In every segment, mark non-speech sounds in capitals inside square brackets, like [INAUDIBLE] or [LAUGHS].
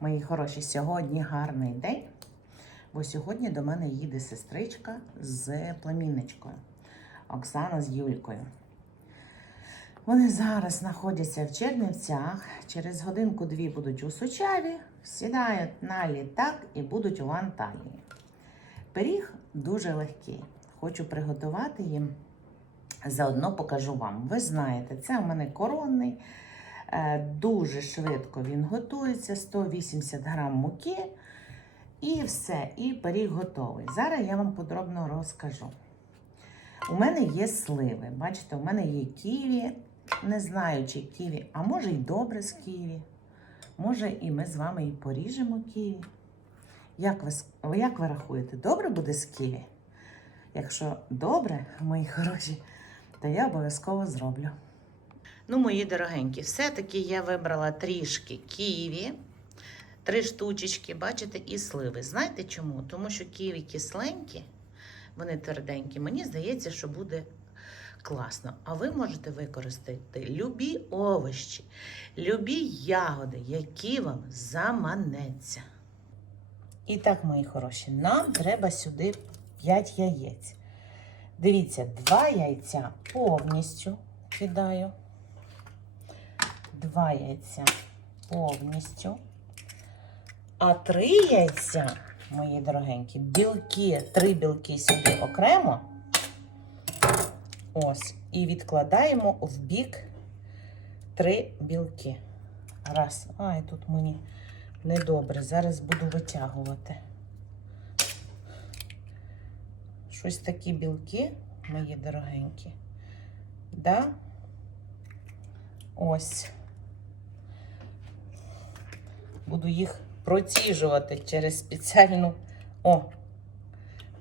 Мої хороші, сьогодні гарний день, бо сьогодні до мене їде сестричка з племінничкою Оксана з Юлькою. Вони зараз знаходяться в Чернівцях. Через годинку-дві будуть у Сучаві, сідають на літак і будуть у Анталії. Пиріг дуже легкий. Хочу приготувати їм. Заодно покажу вам. Ви знаєте, це у мене коронний. Е, Дуже швидко він готується, 180 грам муки. І все, і пиріг готовий. Зараз я вам подробно розкажу. У мене є сливи. Бачите, у мене є ківі. Не знаю, чи ківі, а може й добре з ківі. Може, і ми з вами і поріжемо ківі. Як ви, як ви рахуєте, добре буде з ківі? Якщо добре, мої хороші, то я обов'язково зроблю. Ну, мої дорогенькі, все-таки я вибрала трішки ківі, три штучечки, бачите, і сливи. Знаєте чому? Тому що ківі кисленькі, вони тверденькі. Мені здається, що буде класно. А ви можете використати любі овощі, любі ягоди, які вам заманеться. І так, мої хороші, нам треба сюди 5 яєць. Дивіться, два яйця повністю кидаю. Два яйця повністю. А три яйця, мої дорогенькі, білки, три білки сюди окремо. Ось. І відкладаємо в бік три білки. Раз. Ай, тут мені недобре. Зараз буду витягувати. Щось такі білки, мої дорогенькі. Да? Ось. Буду їх проціжувати через спеціальну. О!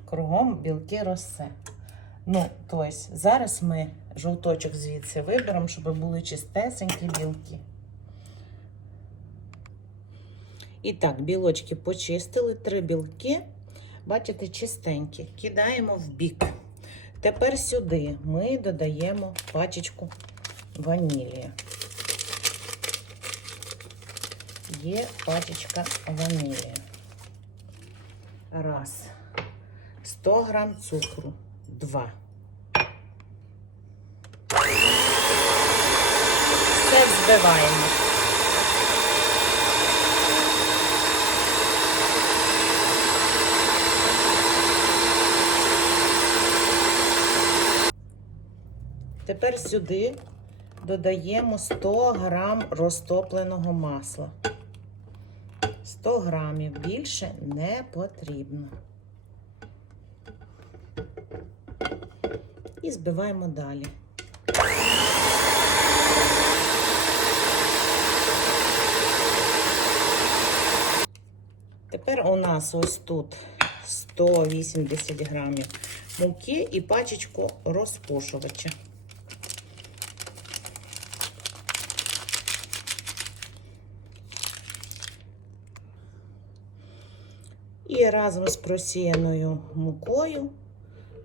Кругом білки росе. Ну, тобто, зараз ми жовточок звідси виберемо, щоб були чистесенькі білки. І так, білочки почистили, три білки, бачите, чистенькі. Кидаємо в бік. Тепер сюди ми додаємо пачечку ванілі. Є пачечка ванілі. Раз. 100 грам цукру. Два. Все взбиваємо. Тепер сюди додаємо 100 грам розтопленого масла. 100 грамів більше не потрібно. І збиваємо далі. Тепер у нас ось тут 180 грамів муки і пачечку розпушувача. І разом з просіяною мукою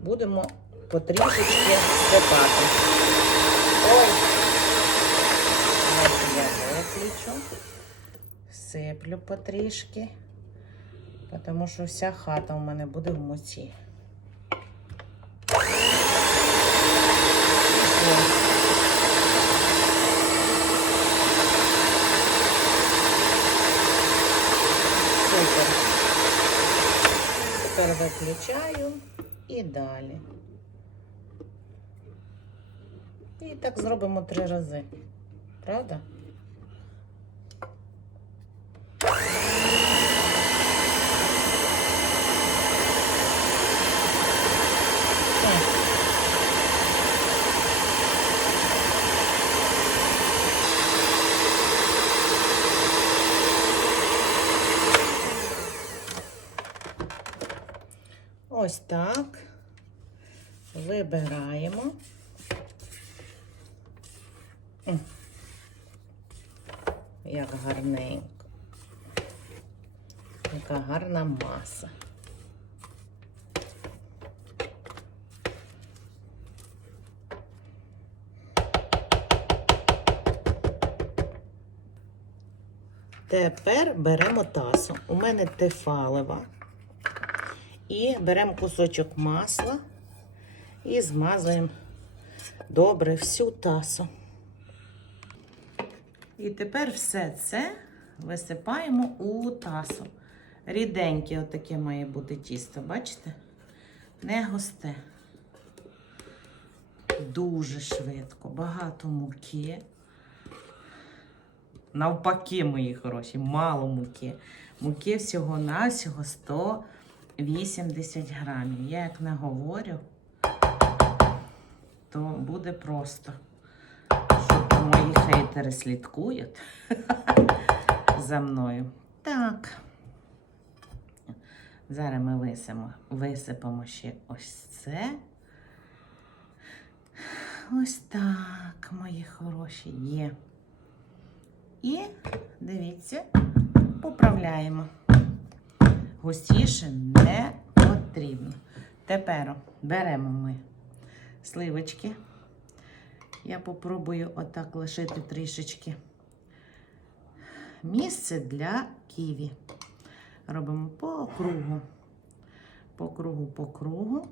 будемо потрішечки сипати. Ой, я виключу, сиплю потрішки, тому що вся хата у мене буде в муці. Тепер виключаю і далі. І так зробимо три рази. Правда? О. Ось так. Вибираємо. Як гарненько. Яка гарна маса. Тепер беремо тасу. У мене тефалева. І беремо кусочок масла і змазуємо добре всю тасу. І тепер все це висипаємо у тасу. Ріденьке отаке має бути тісто, бачите? Не густе. Дуже швидко, багато муки. Навпаки, мої хороші, мало муки. Муки всього-навсього 180 грамів. Я як не говорю, то буде просто. Що мої хейтери слідкують [LAUGHS] за мною. Так. Зараз ми висимо, висипемо ще ось це. Ось так, мої хороші, є. І дивіться, поправляємо. Густіше не потрібно. Тепер беремо ми сливочки. Я попробую отак лишити трішечки місце для ківі. Робимо по кругу. По кругу, по кругу.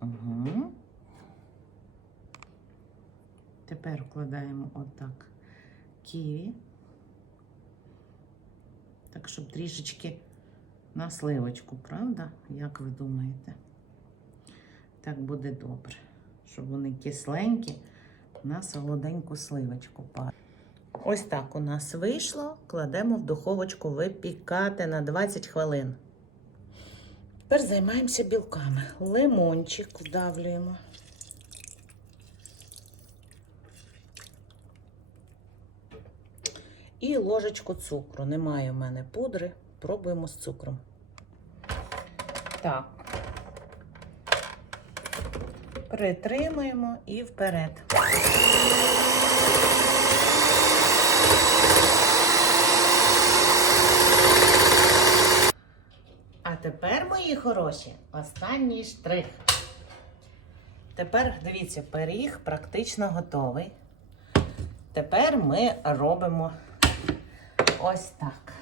Угу. Тепер вкладаємо отак ківі. Так, щоб трішечки на сливочку, правда? Як ви думаєте? Так буде добре. Щоб вони кисленькі на солоденьку сливочку парять. Ось так у нас вийшло. Кладемо в духовочку випікати на 20 хвилин. Тепер займаємося білками. Лимончик вдавлюємо. І ложечку цукру. Немає в мене пудри. Пробуємо з цукром. Так. Притримуємо і вперед. А тепер, мої хороші, останній штрих. Тепер, дивіться, пиріг практично готовий. Тепер ми робимо ось так.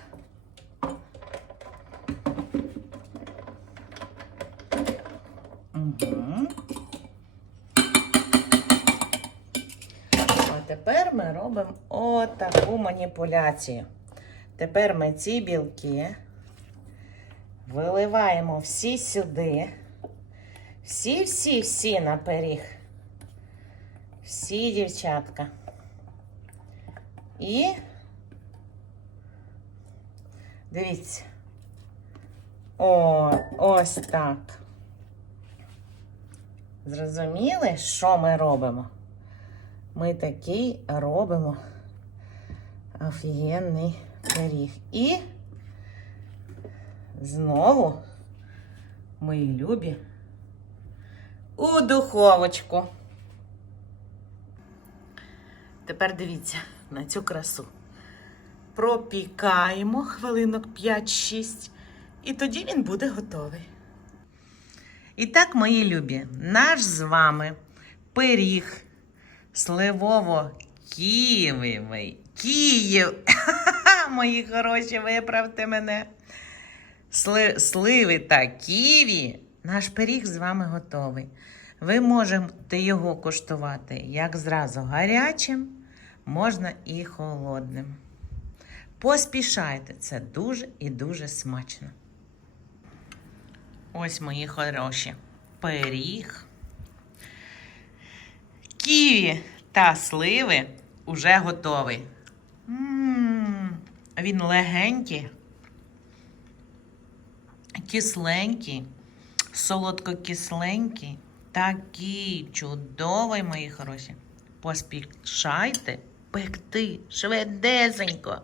Угу. А тепер ми робимо отаку маніпуляцію. Тепер ми ці білки виливаємо всі сюди. Всі-всі-всі на пиріг. Всі дівчатка. І дивіться. О, ось так. Зрозуміли, що ми робимо? Ми такий робимо офігенний пиріг. І знову, мої любі, у духовочку. Тепер дивіться на цю красу. Пропікаємо хвилинок 5-6, і тоді він буде готовий. І так, мої любі, наш з вами пиріг сливово-києвий. Київ. [LAUGHS] Мої хороші, виправте мене. Сли, сливи та ківі. Наш пиріг з вами готовий. Ви можете його коштувати як зразу гарячим, можна і холодним. Поспішайте, це дуже і дуже смачно. Ось мої хороші. Пиріг. Ківі та сливи уже готовий. М, Він легенький, кисленький, солодко-кисленький. Такий чудовий, мої хороші. Поспішайте пекти швидесенько.